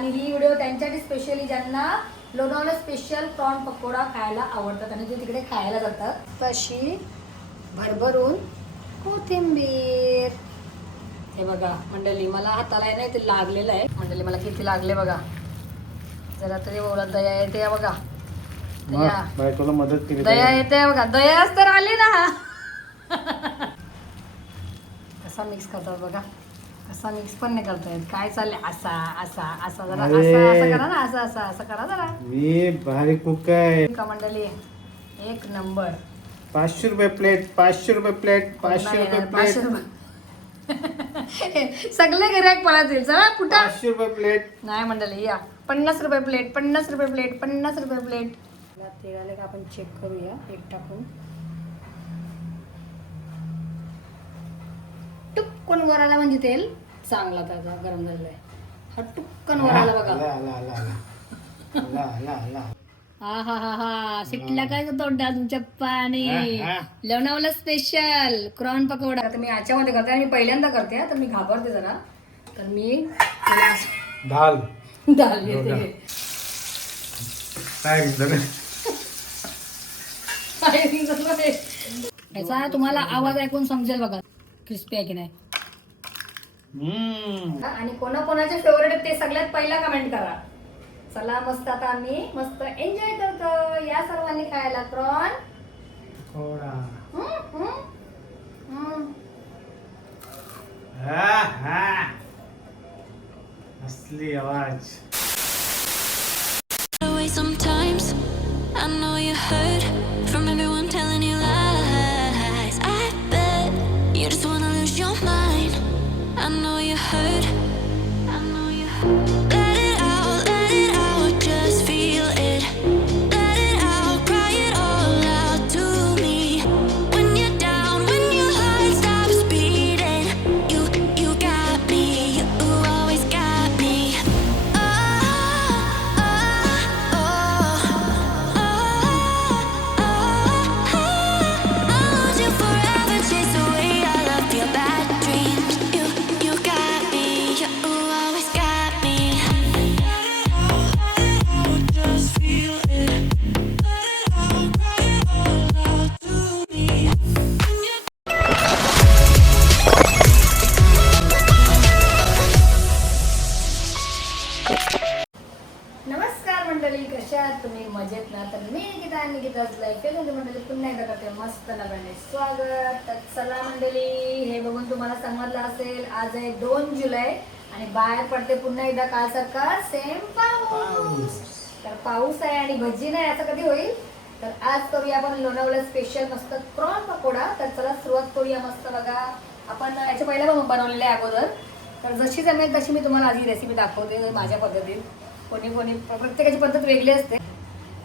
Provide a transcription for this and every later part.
आणि ही व्हिडिओ त्यांच्यासाठी स्पेशली ज्यांना लोणावळा स्पेशल प्रॉन पकोडा खायला आवडतात आणि ते तिकडे खायला जातात. तशी भरभरून कोथिंबीर. हे बघा मंडळी, मला हाताला आहे ना ते लागलेलं आहे मंडळी, मला किती लागले बघा. जरा तरी बोला दया येते बघा. बायकोला मदत केली, दया येते बघा. दयाच तर आली ना. कसा मिक्स करतात बघा, कसा मिक्स पण नाही करता येत. काय चाललंय असा असा असा जरा असं असं करा ना, असं असं असं करा जरा. मी भारी कुक आहे का मंडळी, एक नंबर. 500 रुपये प्लेट, 500 रुपये प्लेट, 500 रुपये प्लेट. सगळे गिऱ्हाईक पळातील. चला कुठं 500 रुपये प्लेट नाही मंडळी, या 50 रुपये प्लेट, 50 रुपये प्लेट, 50 रुपये प्लेट. तेल आले का आपण चेक करूया एक टाकून. टुक्कन वर आला म्हणजे तेल चांगला त्याचा गरम झालेला आहे. हा टुक्कन वर आला बघा. हा हा हा हा सिटला काय तोंडात तुमच्या पाणी. Lonavala special prawn pakoda. तर मी याच्यामध्ये करते आणि मी पहिल्यांदा करते तर मी घाबरते जरा. तर मी दाल दाल घेते. याचा तुम्हाला आवाज ऐकून समजेल बघा क्रिस्पी आहे की नाही. आणि कोणाकोणाचे फेवरेट ते सगळ्यात पहिला कमेंट करा. चला मस्त आता आम्ही मस्त एन्जॉय करतो या सर्वांनी खायला प्रॉन पकोडा. असली आवाज. Sometimes I know you hurt from everyone telling you lies. I bet you just wanna lose your mind. I know you hurt. I know you hurt. Let it out, just feel it. Let it out, cry it all out to me. When you're down, when your heart stops beating, you got me, you always got me. नमस्कार मंडळी, कशा आहात तुम्ही? मजेत ना? तर मी निकिताच life मंडळी पुन्हा एकदा करते मस्त नव्याने स्वागत. तर चला मंडळी, हे बघून तुम्हाला समजलं असेल आज आहे 2 जुलै आणि बाहेर पडते पुन्हा एकदा कालसारखा सेम पाऊस. तर पाऊस आहे आणि भजी नाही असं कधी होईल. तर आज करूया आपण लोणावळा स्पेशल मस्त क्रॉन पकोडा. तर चला सुरुवात करूया. मस्त बघा, आपण याच्या पहिला बनवलेलं आहे अगोदर. तर जशी जमेल तशी मी तुम्हाला आधी रेसिपी दाखवते माझ्या पद्धतीत. कोणी प्रत्येकाची पद्धत वेगळी असते.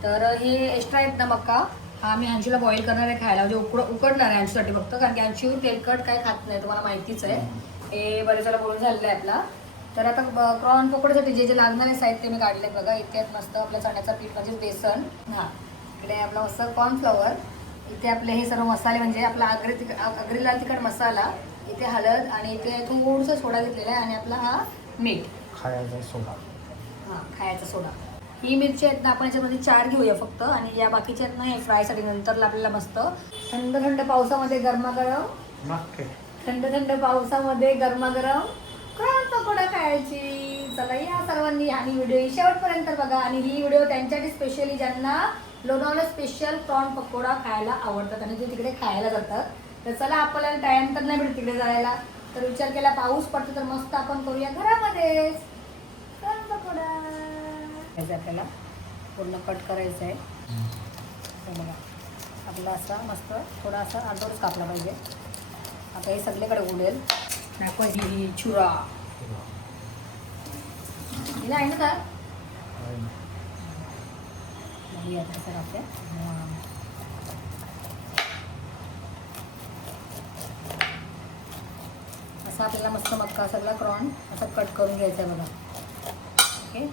तर हे एक्स्ट्रा आहेत ना मक्का, हा मी अंशूला बॉईल करणार आहे खायला, म्हणजे उकडणार आहे अंशूसाठी फक्त, कारण की अंशू तेलकट काय खात नाही तुम्हाला माहितीच आहे. हे बरेच वेळा बोलून झालेलं आहे आपला. तर आता क्रॉन पकोड्यासाठी जे जे लागणारे साहित्य मी काढले बघा. इथे आहेत मस्त आपल्या चण्याचा पीठ म्हणजे बेसन. हां, इकडे आपला मस्त कॉर्नफ्लॉवर. इथे आपले हे सर्व मसाले म्हणजे आपला आगरी लाल तिखट मसाला. इथे हळद आणि इथे थोडंसं सोडा घेतलेला आहे आणि आपला हा मीठ, खायचा सोडा. हां, खायचा सोडा. ही मिरची आहेत ना आपण याच्यामध्ये 4 घेऊया फक्त. आणि या बाकीच्या आहेत ना हे फ्रायसाठी नंतर आपल्याला मस्त थंड थंड पावसामध्ये गरमागरम, थंड थंड पावसामध्ये गरमागरम क्रॉन पकोडा खायची. चला या सर्वांनी आणि व्हिडिओ शेवटपर्यंत बघा. आणि ही व्हिडिओ त्यांच्यासाठी स्पेशली ज्यांना लोणावळा स्पेशल क्रॉन पकोडा खायला आवडतात आणि ते तिकडे खायला जातात. तर चला आपल्याला टाइम तर नाही भेटत तिकडे जायला. तर विचार केला पाऊस पडतो तर मस्त आपण करूया घरामध्येच क्रॉन पकोडा. आपल्याला पूर्ण कट करायचं आहे. बघा आपला असा मस्त थोडासा आडोरच कापला पाहिजे. आता हे सगळीकडे उडेल. दाखवा ही चुरा हिला आहे ना तर बघूया सर आपल्या. असा आपल्याला मस्त मक्का सगळा क्रॉन असा कट करून घ्यायचा आहे बघा. ओके,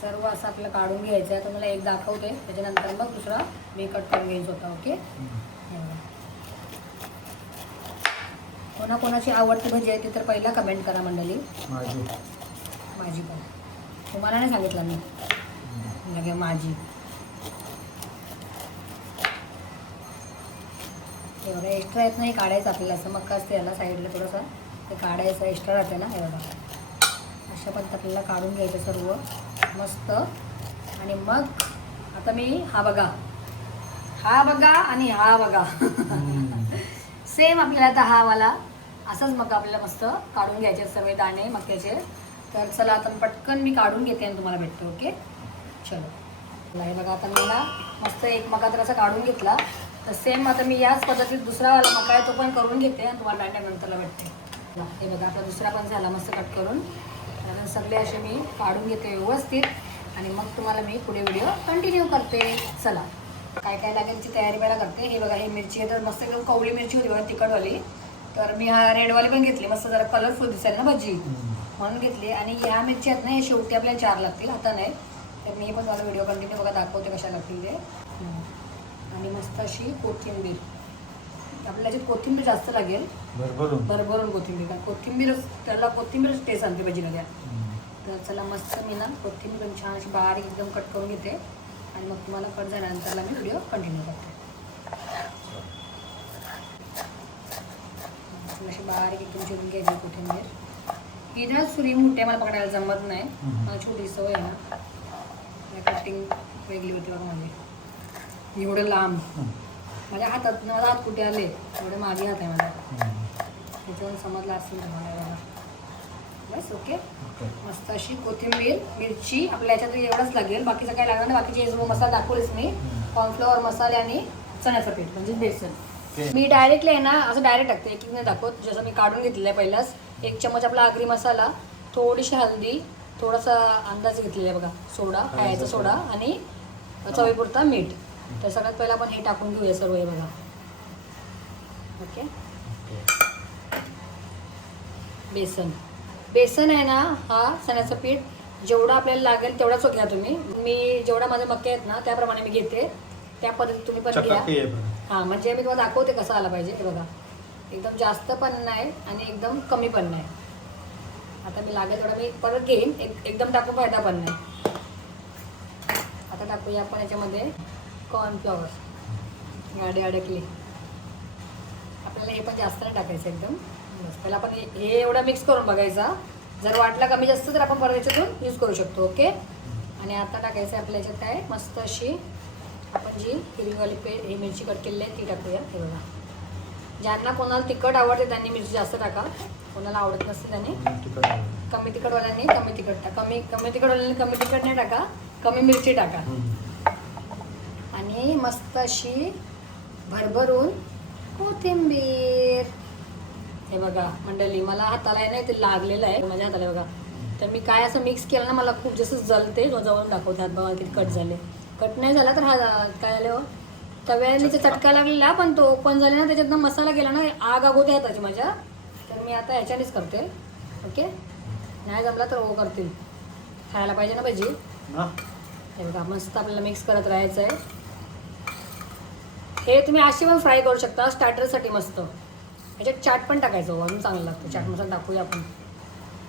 सर्व असं आपलं काढून घ्यायचं आहे. तुम्हाला एक दाखवते त्याच्यानंतर मग दुसरा मी कट करून घ्यायचं होता. ओके, कोणाकोणाची आवडती भजी आहे ती तर पहिला कमेंट करा मंडळी. माझी माझी पण तुम्हाला नाही सांगितलं मी लगे माझी. एवढं एक्स्ट्रा येत नाही काढायचं आपल्याला असं मग असते याला साईडला थोडंसं ते काढायचं एक्स्ट्रा राहते ना एवढं. अशा पद्धतीत आपल्याला काढून घ्यायचं सर्व मस्त. आणि मग आता मी हा बघा आणि हा बघा सेम आपल्याला आता हा वाला असंच मग आपल्याला मस्त काढून घ्यायचे सर्व दाणे मक्याचे. तर चला आता पटकन मी काढून घेते आणि तुम्हाला भेटते. ओके चलो. हे बघा आता मी ना मस्त एक मका तर असा काढून घेतला. तर सेम आता मी याच पद्धतीत दुसरा वाला मका आहे तो पण करून घेते आणि तुम्हाला नंतरला भेटते. हे बघा आता दुसरा पण झाला मस्त कट करून. तर सगळे असे मी काढून घेते व्यवस्थित आणि मग तुम्हाला मी पुढे व्हिडिओ कंटिन्यू करते. चला काय काय लागेल ती तयारी पहिला करते. हे बघा ही मिरची आहे तर मस्त एकदम कवळी मिरची होती बघा तिखटवाली. तर मी हा रेडवाली पण घेतली मस्त जरा कलरफुल दिसेल ना भजी म्हणून घेतली. आणि ह्या मिरची आहेत ना हे शेवटी आपल्याला 4 लागतील आता नाही. तर मी पण मला व्हिडिओ कंटिन्यू बघा दाखवते कशा लागतील ते. आणि मस्त अशी कोथिंबीर आपल्याला याच्यात कोथिंबीर जास्त लागेल भरभरून कोथिंबीर कारण कोथिंबीरच टेस्ट आणते भजीला द्या. तर चला मस्त मी ना कोथिंबीर छान अशी बारीक एकदम कट करून घेते आणि मग तुम्हाला कट झाल्यानंतरला मी व्हिडिओ कंटिन्यू करते. अशी बारीक एकदम चिरून घ्यायची कोथिंबीर. ही ना सुरी मोठ्या मला पकडायला जमत नाही मला छोटी सवय आहे ना. कटिंग वेगळी होती बघा माझी एवढं लांब माझ्या हातात माझा हात कुठे आले एवढे माझी हात आहे माझा त्याच्यावरून समजलं असेल तुम्हाला बघा. बस ओके. मस्त अशी कोथिंबीर मिरची आपल्या याच्यात एवढंच लागेल बाकीचं काय लागणार नाही. बाकीचे जो मसाला दाखवलेच मी कॉर्नफ्लॉवर मसाले आणि चण्याचं पीठ म्हणजे बेसन. मी डायरेक्टली आहे ना असं डायरेक्ट टाकते एक नाही दाखवत. जसं मी काढून घेतलेलं आहे पहिलाच 1 चमच आपला आगरी मसाला थोडीशी हळदी थोडासा अंदाज घेतलेला आहे बघा सोडा खायचा सोडा आणि चवीपुरता मीठ. तर सगळ्यात पहिला आपण हे टाकून घेऊया सर्व हे बघा. ओके. बेसन आहे ना हा चण्याचं पीठ जेवढं आपल्याला लागेल तेवढाच घ्या तुम्ही. मी जेवढा माझे मक्के आहेत ना त्याप्रमाणे मी घेते त्या पद्धतीत तुम्ही पण घ्या. हां म्हणजे मी तुम्हाला दाखवते कसं आला पाहिजे. हे बघा एकदम जास्त पण नाही आणि एकदम कमी पण नाही. आता मी लागेल तेवढा मी परत घेईन एकदम टाकू फायदा पण नाही. आता टाकूया आपण याच्यामध्ये कॉर्नफ्लॉवर गाडी अडकली. आपल्याला हे पण जास्त नाही टाकायचं एकदम. बस पहिला आपण हे एवढं मिक्स करून बघायचा. जर वाटला कमी जास्त तर आपण परत याच्यातून यूज करू शकतो. ओके. आणि आता टाकायचं आपल्या याच्यात काय मस्त अशी आपण जी हिरवीवाली ही मिरची कट केलेली आहे ती टाकूया. हे बघा ज्यांना कोणाला तिखट आवडते त्यांनी मिरची जास्त टाका. कोणाला आवडत नसते त्यांनी कमी तिखटवाल्यांनी कमी तिखट टाका. कमी तिखटवाल्यांनी कमी तिखट नाही टाका कमी मिरची टाका. आणि मस्त अशी भरभरून कोथिंबीर. हे बघा मंडळी मला हाताला आहे ना ते लागलेलं आहे माझ्या हाताला बघा. तर मी काय असं मिक्स केलं ना मला खूप जास्त जलते जवळून दाखवते हात बघा किती कट झाले. कट नाही झाला तर हा काय झालं तव्याने ते चटका लागलेला पण तो ओपन झाले ना त्याच्यातनं मसाला गेला ना आग होते हाताची माझ्या. तर मी आता ह्याच्यानेच करते. ओके. नाही जमला तर हो करतील खायला पाहिजे ना भजी. हे बघा मस्त आपल्याला मिक्स करत राहायचं आहे. हे तुम्ही अशी पण फ्राय करू शकता स्टार्टरसाठी मस्त. ह्याच्यात चाट पण टाकायचं अजून चांगलं लागतं. चाट मसाला टाकूया आपण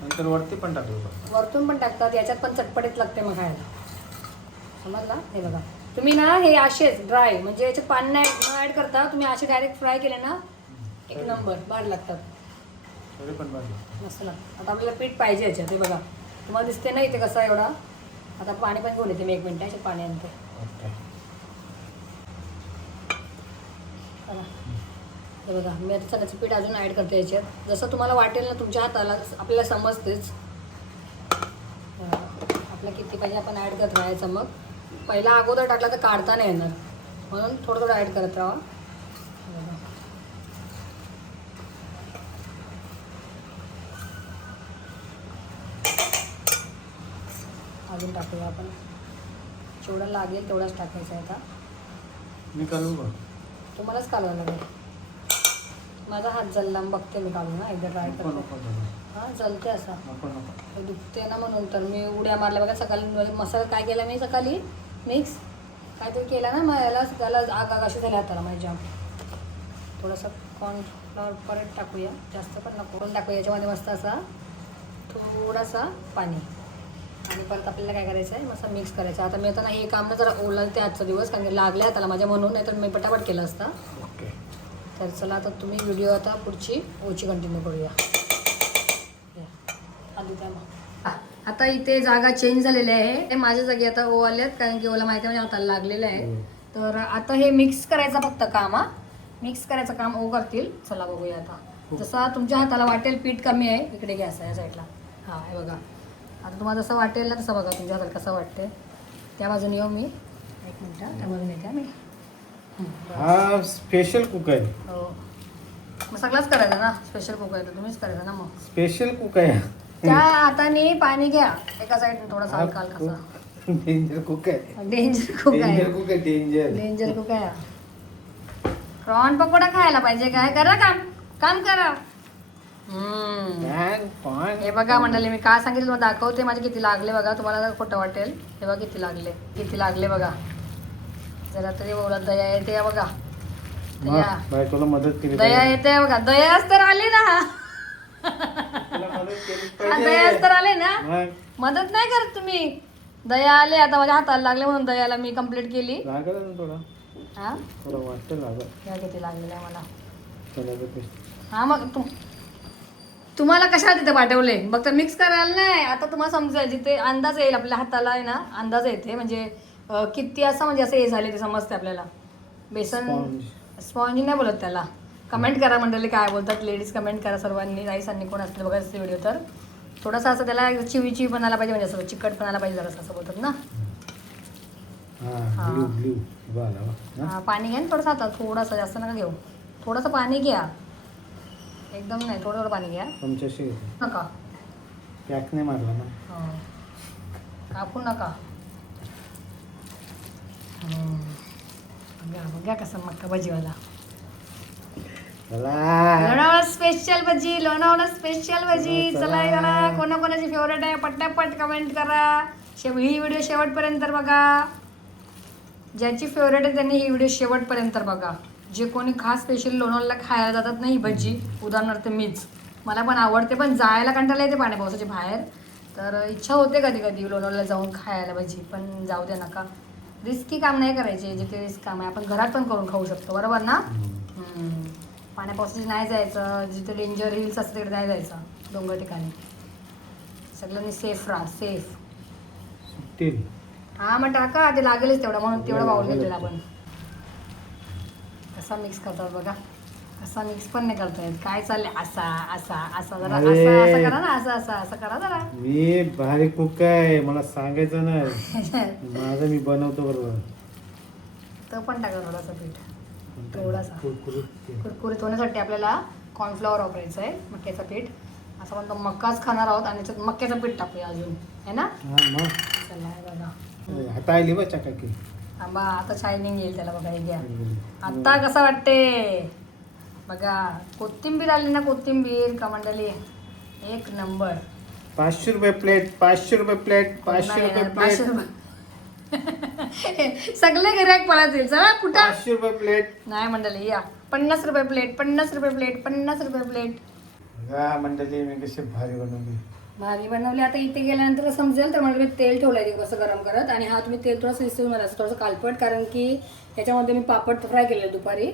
नंतर वरती पण टाकू वरतून पण टाकतात. याच्यात पण चटपटीत लागते मग खायला समजला. हे बघा तुम्ही ना हे असेच ड्राय म्हणजे याच्यात पाणी नाही न ॲड करता तुम्ही असे डायरेक्ट फ्राय केले ना एक नंबर भारी लागतात मस्त लागतात. आता आपल्याला पीठ पाहिजे याच्यात. हे बघा तुम्हाला दिसते ना इथे कसा एवढा. आता पाणी पण घेऊन येते मी 1 मिनिट याच्यात पाणी आणते. चला हे बघा मी आता चण्याचं पीठ अजून ॲड करते याच्यात जसं तुम्हाला वाटेल ना तुमच्या हाताला आपल्याला समजतेच आपला किती पाहिजे आपण ॲड करत राहायचं. मग पहिला अगोदर टाकला तर काढता नाही येणार म्हणून थोडं थोडं ॲड करत राहा. अजून टाकूया आपण जेवढं लागेल तेवढाच टाकायचं आहे. आता मी काढू का तुम्हालाच कालवायला लागेल. माझा हात जल्ला बघते मी काढून ना एकदा ट्राय करते. हां जलते असा दुखते ना म्हणून तर मी उड्या मारल्या बघा. सकाळी मसाला काय केला मी सकाळी मिक्स काहीतरी केला ना मग याला त्याला आग अशी झाली हाताला माझ्या. थोडंसं कॉर्नफ्लॉवर परत टाकूया, जास्त पण नको. पण टाकूया याच्यामध्ये मस्त असा थोडासा पाणी आणि परत आपल्याला काय करायचं आहे मस्त मिक्स करायचं. आता मी आता ना हे काम ना जरा ओलालते आजचा दिवस, कारण की लागले हाताला माझ्या म्हणून, नाही तर मी पटापट केलं असता. ओके. तर चला आता तुम्ही व्हिडिओ आता पुढची ओची कंटिन्यू करूया. आता इथे जागा चेंज झालेली आहे. माझ्या जागी आता ओ आल्यात, कारण की ओला माहिती म्हणजे हाताला लागलेलं आहे. तर आता हे मिक्स करायचं फक्त काम, मिक्स करायचं काम ओ करतील. चला बघूया आता. जसा तुमच्या हाताला वाटेल पीठ कमी आहे इकडे घ्या या साईडला. हां हे बघा, आता तुम्हाला जसं वाटेल ना तसं बघा तुमच्या हाताला कसं वाटते. त्या बाजूने येऊ मी, एक मिनटं त्या बाजूने येते मी. हा स्पेशल कुक आहे. हो मग सगळंच करायचं ना, स्पेशल कुक आहे तर तुम्हीच करायचं ना. मग स्पेशल कुक आहे. त्या हाताने पाणी घ्या एका साईडने थोडासा हलका हलकासा. डेंजर कुक आहे. डेंजर कुक आहे. डेंजर कुक आहे. डेंजर कुक आहे. प्रॉन पकोडा खायला पाहिजे. काय करा काम, काम करा. हे बघा मंडळी, मी काय सांगितलं तुम्हाला दाखवते माझे किती लागले बघा. तुम्हाला खोटं वाटेल. हे बघा किती लागले, किती लागले बघा. जरा तरी बोलत दया येते बघा. दया, बायकोला मदत केली. दया येते बघा. दयाच तर आली ना. दयाच तर आले ना. मदत नाही करत तुम्ही. दया आले आता माझ्या हाताला लागले म्हणून दयाला मी कंप्लीट केली. लागल ना थोडा. हा थोडा वाटतं लागल. या किती लागलेलं आहे मला. चला हा मग तुम्हाला कशाला तिथे पाठवले फक्त मिक्स करायला नाही. आता तुम्हाला समजेल जिथे अंदाज येईल आपल्या हाताला आहे ना, अंदाज येते म्हणजे किती असं म्हणजे असं हे झाले ते समजते आपल्याला. बेसन स्पॉन्ज नाही बोलत त्याला. कमेंट करा मंडळी काय बोलतात, लेडीज कमेंट करा सर्वांनी. राईसांनी कोण असले बघा ते व्हिडिओ. तर थोडासा असं त्याला चिवी बनायला पाहिजे, म्हणजे असं चिकट बनायला पाहिजे जरासं असं बोलतात ना. हा पाणी घ्या ना थोडंसं, आता थोडासा जास्त नका घेऊ. थोडंसं पाणी घ्या, एकदम नाही थोडं थोडं पाणी घ्या. नका पॅक नाही मारला ना. कापू नका. बघा कसं मक्का भजीवाला. लोणावळा स्पेशल भजी, लोणावळा स्पेशल भजी. चला चला, कोणाकोणाची फेवरेट आहे पटापट कमेंट करा. ही व्हिडिओ शेवटपर्यंत बघा. ज्याची फेवरेट आहे त्यांनी ही व्हिडिओ शेवटपर्यंत बघा. जे कोणी खास स्पेशल लोणावळ्याला खायला जातात ना ही भजी, उदाहरणार्थ मीच, मला पण आवडते पण जायला कंटाळा येते पाण्या पावसाच्या बाहेर. तर इच्छा होते कधी कधी लोणावळ्याला जाऊन खायला भजी, पण जाऊ दे नका. रिस्की काम नाही करायचे. जिथे रिस्क काम आहे आपण घरात पण करून खाऊ शकतो, बरोबर ना. पाण्या पावसाची नाही जायचं. जिथे डेंजर हिल्स असते तिकडे नाही जायचं, डोंगर ठिकाणी. सगळ्यांनी सेफ राहा, सेफ. हा मग टाका, ते लागेलच तेवढा म्हणून तेवढा बाउल घेतलेला आपण. कसा मिक्स करतात बघा, असा मिक्स पण नाही करता येत. काय चाललंय असा असा असा जरा असं असं करा ना, असं असं असं करा जरा. मी भारी कुक आहे, मला सांगायचं नाही. माझं मी बनवतो बरोबर. तो पण टाका थोडासा पीठ, थोडासा कुरकुरीत होण्यासाठी आपल्याला कॉर्नफ्लॉवर वापरायचं आहे, मक्याचं पीठ. असं म्हणतो मक्काच खाणार आहोत आणि त्याच्यात मक्याचं पीठ टाकूया अजून, है ना. चला बघा आता आली बा चकाकी. थांबा आता शायनिंग येईल त्याला बघा. हे घ्या आता कसं वाटते बघा. कोथिंबीर आली ना, कोथिंबीर का मंडळी, एक नंबर. 500 रुपये प्लेट, 500 रुपये प्लेट, 500 रुपये प्लेट. सगळे गिऱ्हाईक पळातील. चला कुठं 500 रुपये प्लेट नाही मंडळी, या 50 रुपये प्लेट, 50 रुपये प्लेट, 50 रुपये प्लेट. मंडळी मी कशी भारी बनवली, भारी बनवली. आता इथे गेल्यानंतर समजेल. तर म्हणजे मी तेल ठेवलंय कसं गरम करत, आणि हा तुम्ही तेल थोडंसं दिसतो मला थोडंसं कालपट, कारण की त्याच्यामध्ये मी पापड फ्राय केले दुपारी,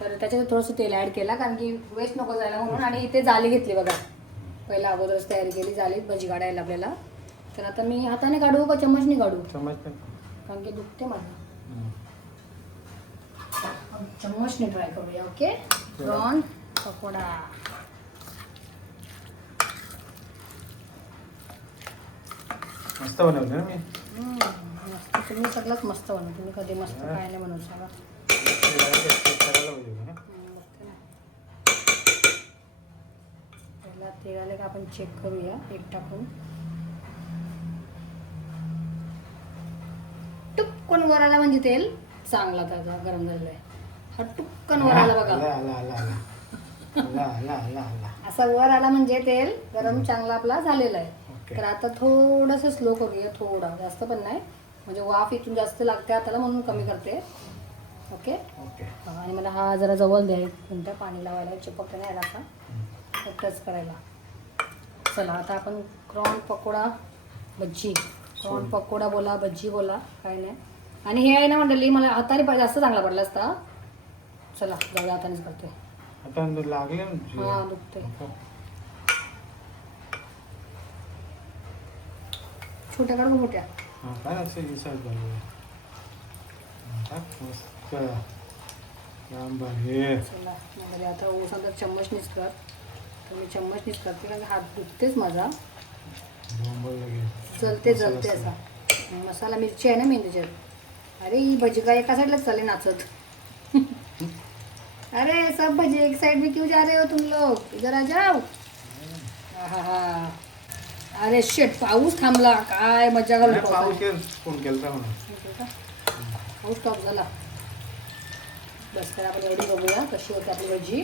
तर त्याच्यात थोडंसं तेल ॲड केला कारण की वेस्ट नको जायला म्हणून. आणि इथे जाली घेतली बघा, पहिला अगोदरच तयारी केली जाली भजी काढायला आपल्याला. तर आता मी हाताने काढू का चम्मचने काढू, कारण की दुखते मला. चम्मचने ट्राय करूया. Okay, prawn pakoda. मस्त बनवलं ना मी. मस्त, तुम्ही सगळंच मस्त बनव. तुम्ही कधी मस्त काय नाही बनवू सांगा. पहिला तेल आले का आपण चेक करूया एक टाकून. टुक्कन वर आला म्हणजे तेल चांगला त्याचा गरम झालेला आहे. हा टुक्कन वर आला बघा, असा वर आला म्हणजे तेल गरम चांगला आपला झालेला आहे. तर आता थोडंसं स्लो करूया, थोडा जास्त पण नाही, म्हणजे वाफ इथून जास्त लागते हाताला म्हणून कमी करते. Okay okay. आणि मला हा जरा जवळ द्या कोणत्या पाणी लावायला चिपकता नाही आला का टच करायला. चला आता आपण क्रॉन पकोडा भज्जी क्रॉन पकोडा बोला भज्जी बोला काय नाही. आणि हे आहे ना मंडळी मला हाताने जास्त चांगला पडला असता. चला जाऊया हातानेच करते. आता लागले ना हा दुखते. छोट्या काढू मोठ्या. हा काय असं दिसायला पाहिजे. मस्त लांब आहे. चला मंडळी आता समजा चम्मचनीच कर. तर मी चम्मचनीच करते कारण हात दुखतेच माझा. चलते चलते असा. मसाला मिरची आहे ना मेन त्याच्यात. अरे ही भजी का एका साइडलाच चालले नाचत. अरे सब भजी एक साइड में क्यों जा रहे हो तुम लोग इधर आ जाओ. हा अरे शेट पाऊस थांबला काय मजा घालू. फोन केलता म्हणा. पाऊस स्टॉप झाला. बस तर आपण एवढी बघूया कशी होते आपली भजी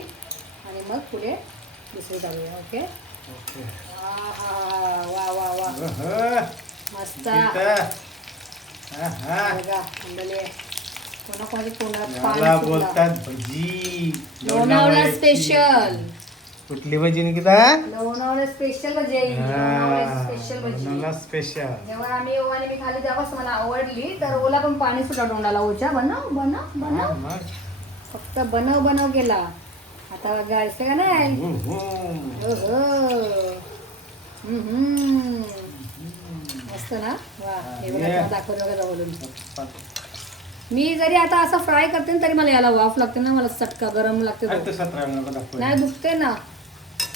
आणि मग पुढे दुसरी जाऊया. Okay okay. वा वा वा मस्त. बघा मंडळी कोणाकोणाची तोंडात याला पाणी सुटलं. बोलतात भजी. लोणावळा स्पेशल. कुठली भजी निकिता? लोणावळा स्पेशल भजी आहे. लोणावळा स्पेशल भजी. लोणावळा स्पेशल. जेव्हा आम्ही ओवा आणि मी खाली तेव्हाच मला आवडली. तर ओला पण पाणी सुटा तोंडाला. ओच्या बनव बनव बनव फक्त बनव बनव केला. आता बघा असं का नाही. मस्त ना वा. हे बघा दाखवलं बघा बोलून. मी जरी आता असं फ्राय करते ना तरी मला याला वाफ लागते ना. मला चटका गरम लागते. नाही दुखते ना.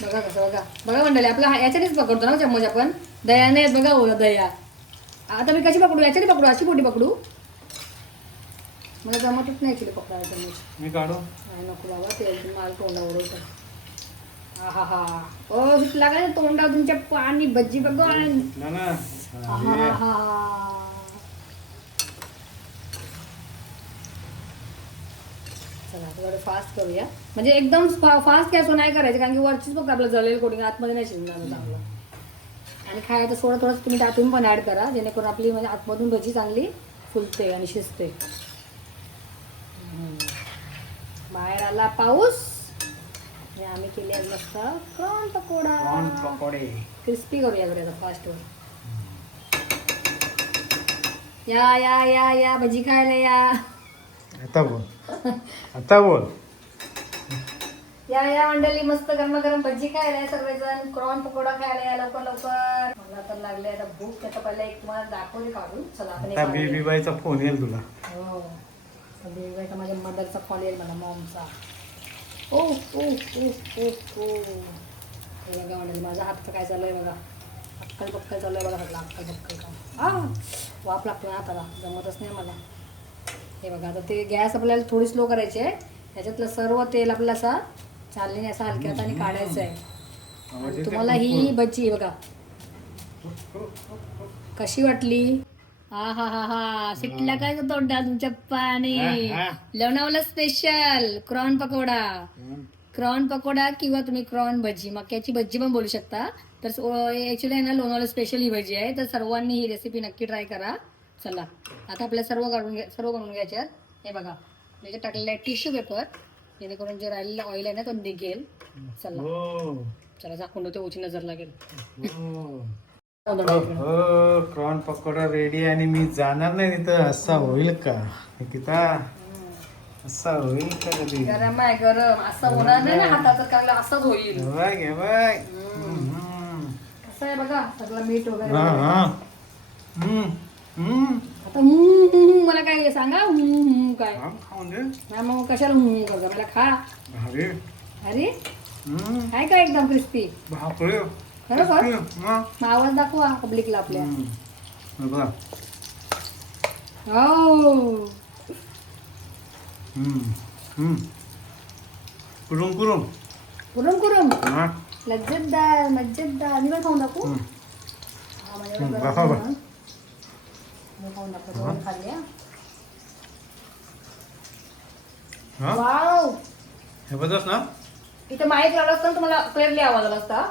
बघा कसं बघा बघा मंडळी आपला याच्यानेच पकडतो ना चम्मच आपण. दयाने बघा ओला दया. आता मी कशी पकडू याच्याने पकडू अशी मोठी पकडू. मला जमतच नाही ऍक्च्युली पकडायला चम्मच. मी काढू नाही नको बाबा तेल मला तोंडावर होतं. हा हा ओ सुटला का तोंडावर तुमच्या पाणी भजी भगवान. चला थोडं फास्ट करूया. म्हणजे एकदम फास्ट गॅस नाही करायचं कारण की वरचीच फक्त आपलं जळलेलं कोटिंग आतमध्ये नाही शिजणार चांगलं. आणि खायचं थोडं थोडं तुम्ही त्यातून पण ॲड करा जेणेकरून आपली म्हणजे आतमधून भजी चांगली फुलते आणि शिजते. बाहेर आला पाऊस आणि आम्ही केली आज मस्त क्रॉन पकोडे. क्रिस्पी करूया बरं फास्टवर. या या या या भजी खायला या. आता बोल आता बोल. या मंडळी मस्त गरम भजी खायला सर्वजण. क्रॉन पकोडा खायला या लवकर लवकर. मला तर लागले आता भूक. त्याचा पहिला एक तुम्हाला दाखवली काढून. चला आपण बेबी बाईचा फोन येईल तुला. हो बेबी बाईचा माझ्या मदरचा कॉल येईल मला मॉमचा. ओ ओ ओ ओ ओ हे बघा मंडळी माझा हात काय चालू आहे बघा. अक्कल बक्कल चालू आहे बघा सगळं अक्कल बक्कल काम. वाफ लागतो ना हाताला जमतच नाही मला. हे बघा आता ते गॅस आपल्याला थोडी स्लो करायची आहे. ह्याच्यातलं सर्व तेल आपल्याला असा चालण्याने असा हलक्या हाताने काढायचं आहे. तुम्हाला ही भजी बघा कशी वाटली. हा हा हा हा सिटला काय तोंडा तुमच्या पाणी. Lonavala special prawn pakoda. Prawn pakoda किंवा तुम्ही क्रॉन भजी मक्याची भजी पण बोलू शकता. तर ॲक्च्युली आहे ना लोणावळा स्पेशल ही भजी आहे. तर सर्वांनी ही रेसिपी नक्की ट्राय करा. चला आता आपल्याला सर्व काढून घ्यायच्यात. हे बघा त्याच्यात टाकलेलं आहे टिश्यू पेपर जेणेकरून जे राहिलेलं ऑइल आहे ना तो निघेल. चला झाकून होते ओची नजर लागेल. Prawn pakoda ready. आणि मी जाणार नाही तिथं. असा होईल का निकिता? असा होईल का कधी? गरम आहे गरम. असं होणार नाही ना हाताचं कारण असंच होईल. कसं आहे बघा सगळं मीठ वगैरे. आता मला काय सांगा काय मग कशाला करता मला खा. अरे काय काय एकदम क्रिस्पी. खरोखर मग आवाज दाखवा पब्लिकला आपल्या. हो कुरुम कुरुम कुरुम कुरुम लज्जतदार मज्जतदार. मी पण खाऊन दाखवू. खाऊन दाखवतो खाल्ली. वाव हे बघस ना इथं माईक लावला असता तुम्हाला क्लिअरली आवाज आला असता.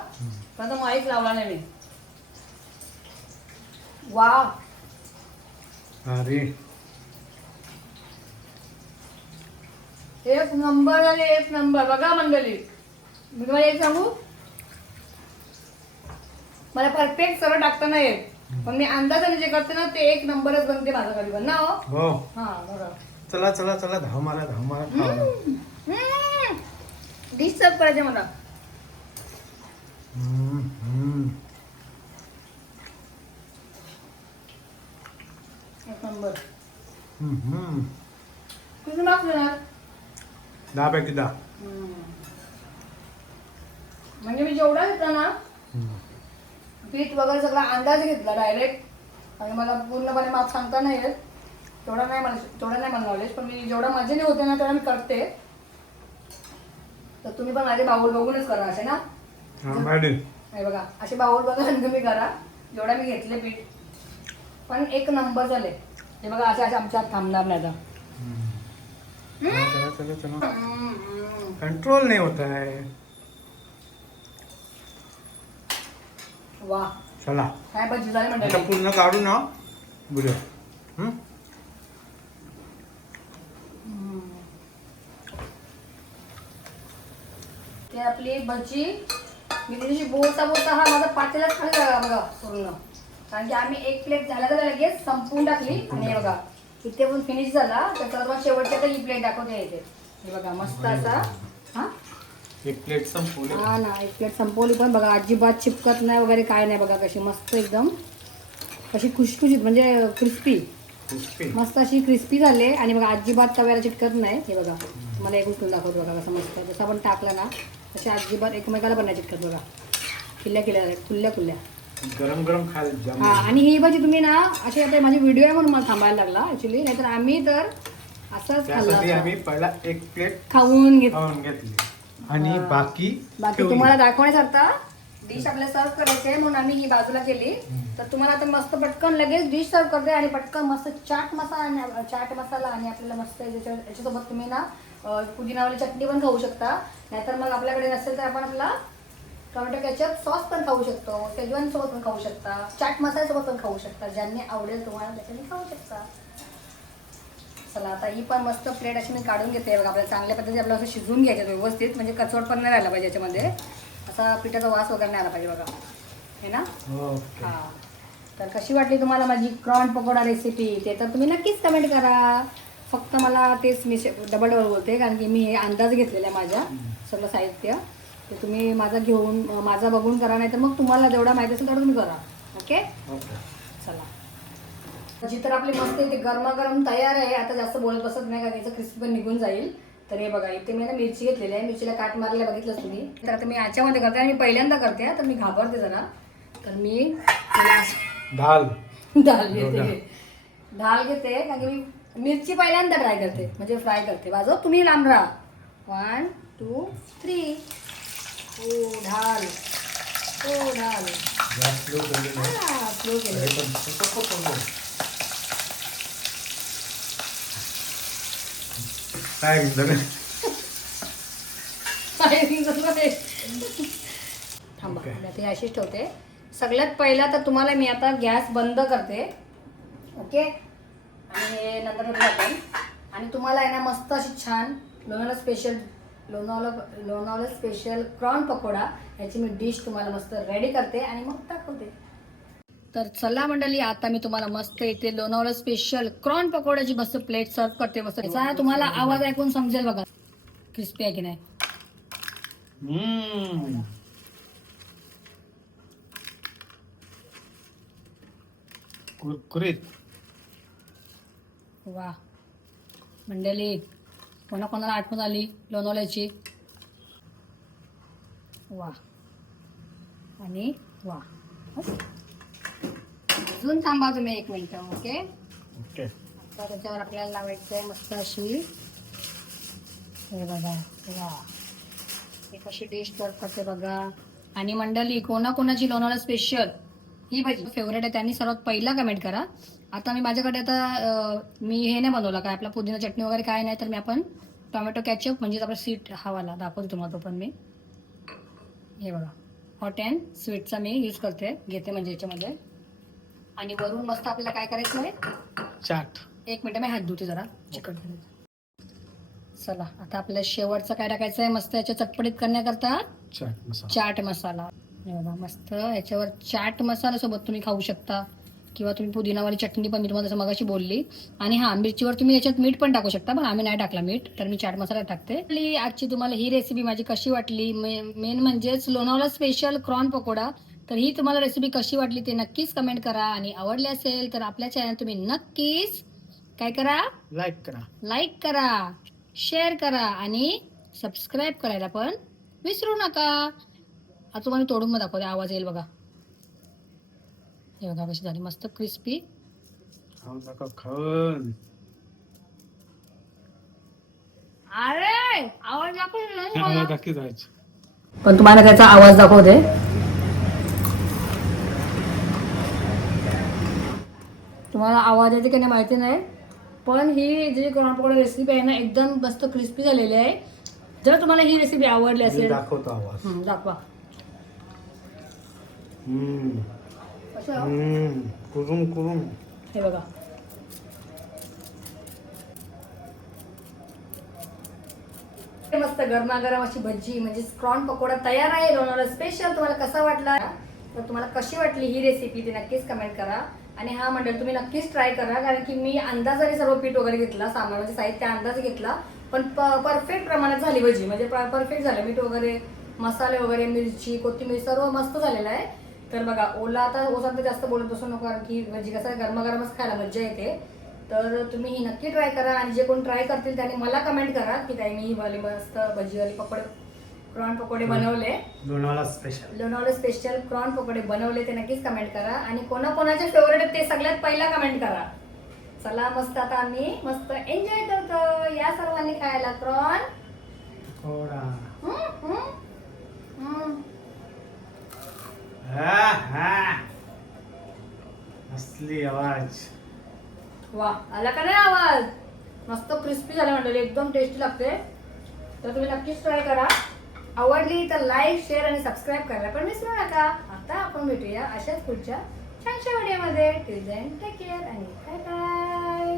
पण तो माईक लावला नाही मी. वाव अरे एक नंबर आणि एक नंबर. बघा मंडळी, मी तुम्हाला एक सांगू, मला परफेक्ट सर्व टाकता नाही येत, पण मी अंदाजाने जे करते ना ते एक नंबरच बनते माझं कधी पण ना. हो हा बघा. चला चला चला, धाव मारा खावा. डिश सर्व करायचे मला. एक नंबर. किती मार्क्स देणार? 10 पैकी 10. म्हणजे मी जेवढा घेतला ना पीठ वगैरे सगळा अंदाज घेतला डायरेक्ट, आणि मला पूर्णपणे माप सांगता नाही येत, तेवढा नाही मला नॉलेज, पण मी जेवढा मजेने होते ना तेवढा मी करते. तर तुम्ही पण माझे बाऊल बघूनच करा असे ना. हे बघा असे बाऊल बघून तुम्ही करा जेवढा मी घेतले पीठ. पण एक नंबर झाले हे बघा. असे असे आमच्या हात थांबणार नाही आता. चला चला, कंट्रोल नहीं होता है. वा चला काय भजी झाली आता म्हणजे. पूर्ण काढू ना बुड्या. ते आपली भजी मी त्याची बोलता हा माझा पातेलाच खाली झाला बघा पूर्ण, कारण की आम्ही एक प्लेट झाला तर लगेच संपवून टाकली. आणि हे बघा इथे पण फिनिश झाला. त्याचा तुम्हाला शेवटच्या तर ही प्लेट दाखवते येते. हे बघा मस्त असा. हा एक प्लेट संपवली. हा ना, एक प्लेट संपवली, पण बघा अजिबात चिपकत नाही वगैरे काय नाही. बघा कशी मस्त एकदम कशी खुशखुशीत म्हणजे क्रिस्पी, मस्त अशी क्रिस्पी झाले. आणि बघा अजिबात तव्याला चिटकत नाही. हे बघा मला एक उचलून दाखवतो बघा कसं मस्त. जसं आपण टाकलं ना तसे अजिबात एकमेकाला पण नाही चिटकत बघा. खुल्ल्या गरम गरम खायला. हा. आणि ही भाजी तुम्ही ना अशी, आता माझी व्हिडिओ आहे म्हणून मला थांबायला लागला ऍक्च्युली, नाहीतर आम्ही तर असंच खाल्लं. आम्ही पहिला एक प्लेट खाऊन घेतली आणि बाकी तुम्हाला दाखवण्यासारखा डिश आपल्याला सर्व करायची आहे म्हणून आम्ही ही बाजूला केली. तर तुम्हाला आता मस्त पटकन लगेच डिश सर्व करते. आणि पटकन मस्त चाट मसाला आणि आपल्याला मस्त याच्यासोबत तुम्ही ना पुदिनावाली चटणी पण खाऊ शकता. नाहीतर मग आपल्याकडे नसेल तर आपण आपला टोमॅटो केचप सॉस पण खाऊ शकतो, शेजवान सोबत पण खाऊ शकता, चाट मसाल्यासोबत पण खाऊ शकता, ज्यांनी आवडेल तुम्हाला त्याच्याने खाऊ शकता. चला आता ही पण मस्त प्लेट अशी मी काढून घेते बघा. आपल्याला चांगल्या पद्धतीने आपल्याला असं शिजवून घ्यायचं व्यवस्थित, म्हणजे कचवट पण नाही राहिला पाहिजे याच्यामध्ये, असा पिठाचा वास वगैरे नाही आला पाहिजे बघा. हे ना. हा. तर कशी वाटली तुम्हाला माझी प्रॉन पकोडा रेसिपी ते तर तुम्ही नक्कीच कमेंट करा. फक्त मला तेच मी डबल बोलते, कारण की मी हे अंदाज घेतलेला आहे माझ्या सगळं साहित्य. ते तुम्ही माझा बघून करा, नाही तर मग तुम्हाला जेवढा माहिती असेल तेवढं तुम्ही करा. ओके चला. जी तर आपली मस्त इथे गरमागरम तयार आहे. आता जास्त बोलत बसत नाही कारण याचं क्रिस्पी पण निघून जाईल. तर हे बघा इथे मी ना मिरची घेतलेली आहे. मिरचीला काट मारलेला बघितलंच तुम्ही. तर आता मी याच्यामध्ये करते आणि मी पहिल्यांदा करते तर मी घाबरते जरा. तर मी डाल घेते कारण की मी मिरची पहिल्यांदा ट्राय करते, म्हणजे फ्राय करते. वाजव तुम्ही लांब राहा. 1 2 3. ढाल स्लो केलं. थांबा ते अशीच ठेवते. सगळ्यात पहिला तर तुम्हाला मी आता गॅस बंद करते. ओके. आणि हे नंतर टाकून आणि तुम्हाला आहे ना मस्त अशी छान लोणावळा स्पेशल प्रॉन पकोडा याची मी डिश तुम्हाला मस्त रेडी करते आणि मग दाखवते. तर चला मंडळी, आता मी तुम्हाला मस्त इथे लोणावळा स्पेशल प्रॉन पकोड्याची मस्त प्लेट सर्व करते. मस्त याचा तुम्हाला आवाज ऐकून समजेल बघा क्रिस्पी आहे की नाही. कुरकुरीत. वा मंडळी, कोणाकोणाला आठवण आली लोणावळ्याची. वा आणि वा. अजून थांबा तुम्ही 1 मिनिट. ओके. आता त्याच्यावर आपल्याला लावायचं आहे मस्त अशी. हे बघा वा, एक अशी डिश करते बघा. आणि मंडळी, कोणाकोणाची लोणावळा स्पेशल ही भाजी फेवरेट आहे त्यांनी सर्वात पहिला कमेंट करा. आता मी माझ्याकडे मी हे नाही बनवलं काय आपला पुदिना चटणी वगैरे काय नाही, तर मी आपण टोमॅटो कॅचअप म्हणजेच आपला स्वीट हवाला दाखवते तुम्हाला. तो पण मी हे बघा हॉट अँड स्वीटचा मी यूज घेते म्हणजे याच्यामध्ये. आणि वरून मस्त आपल्याला काय करायचं आहे चाट. 1 मिनिट मी हात धुते जरा चिकन. चला आता आपल्याला शेवटचं काय टाकायचं आहे मस्त याच्या चटपटीत करण्याकरता चाट मसाला. चाट मसाला. हे बघा मस्त याच्यावर चाट मसाला सोबत तुम्ही खाऊ शकता किंवा तुम्ही पुदिनावाली चटणी पण मी तुम्हाला जसं मगाशी बोलली. आणि हा मिरचीवर तुम्ही याच्यात मीठ पण टाकू शकता पण आम्ही नाही टाकला मीठ तर मी चाट मसाला टाकते. आजची तुम्हाला ही रेसिपी माझी कशी वाटली मेन म्हणजेच लोणावळा स्पेशल प्रॉन पकोडा. तर ही तुम्हाला रेसिपी कशी वाटली ते नक्कीच कमेंट करा आणि आवडली असेल तर आपल्या चॅनल तुम्ही नक्कीच काय करा लाईक करा शेअर करा आणि सबस्क्राईब करायला पण विसरू नका. आता तुम्हाला तोडून मग दाखवते आवाज येईल बघा. हे बघा कशी झाली मस्त क्रिस्पी. खाऊन अरे आवाज नक्की जायचं. पण तुम्हाला त्याचा आवाज दाखवते. तुम्हाला आवाज येते की नाही माहिती नाही पण ही जी प्रॉन पकोडा रेसिपी आहे ना एकदम मस्त क्रिस्पी झालेली आहे. जर तुम्हाला ही रेसिपी आवडली असेल दाखवतो आवाज. दाखवा. कुरुम कुरुम. हे बघा मस्त गरमागरम अशी भजी म्हणजे प्रॉन पकोडा तयार आहे लोणावळा स्पेशल. तुम्हाला कसा वाटला तर तुम्हाला कशी वाटली ही रेसिपी ते नक्कीच कमेंट करा. आणि हा मंडळ तुम्ही नक्कीच ट्राय करा कारण की मी अंदाजाने सर्व पीठ वगैरे घेतला सामान म्हणजे साहित्य अंदाज घेतला पण परफेक्ट प्रमाणात झाली भजी म्हणजे परफेक्ट झालं. मीठ वगैरे मसाले वगैरे मिरची कोथिंबीर सर्व मस्त झालेलं आहे. तर बघा ओला तर जास्त बोलत बसू नको कारण की भजी कसं गरमागरमच खायला मज्जा येते. तर तुम्ही ही नक्की ट्राय करा आणि जे कोण ट्राय करतील त्यांनी मला कमेंट करा की ताई मी ही वाली मस्त भजीवाली प्रॉन पकोडे बनवले. लोणावळा स्पेशल प्रॉन पकोडे बनवले ते नक्कीच कमेंट करा आणि कोणाकोणाचे फेवरेट ते सगळ्यात पहिला कमेंट करा. चला मस्त आता आम्ही मस्त एन्जॉय करतो या सर्वांनी खायला प्रॉन पकोडा. असली आवाज वा आला का नाही आवाज. मस्त क्रिस्पी झालं मंडळी एकदम टेस्टी लागते. तर तुम्ही नक्कीच ट्राय करा. आवडली तर लाईक शेअर आणि सबस्क्राईब करायला पण विसरू नका. आता आपण भेटूया अशाच पुढच्या छानशा व्हिडिओमध्ये. टिल देन टेक केअर आणि बाय बाय.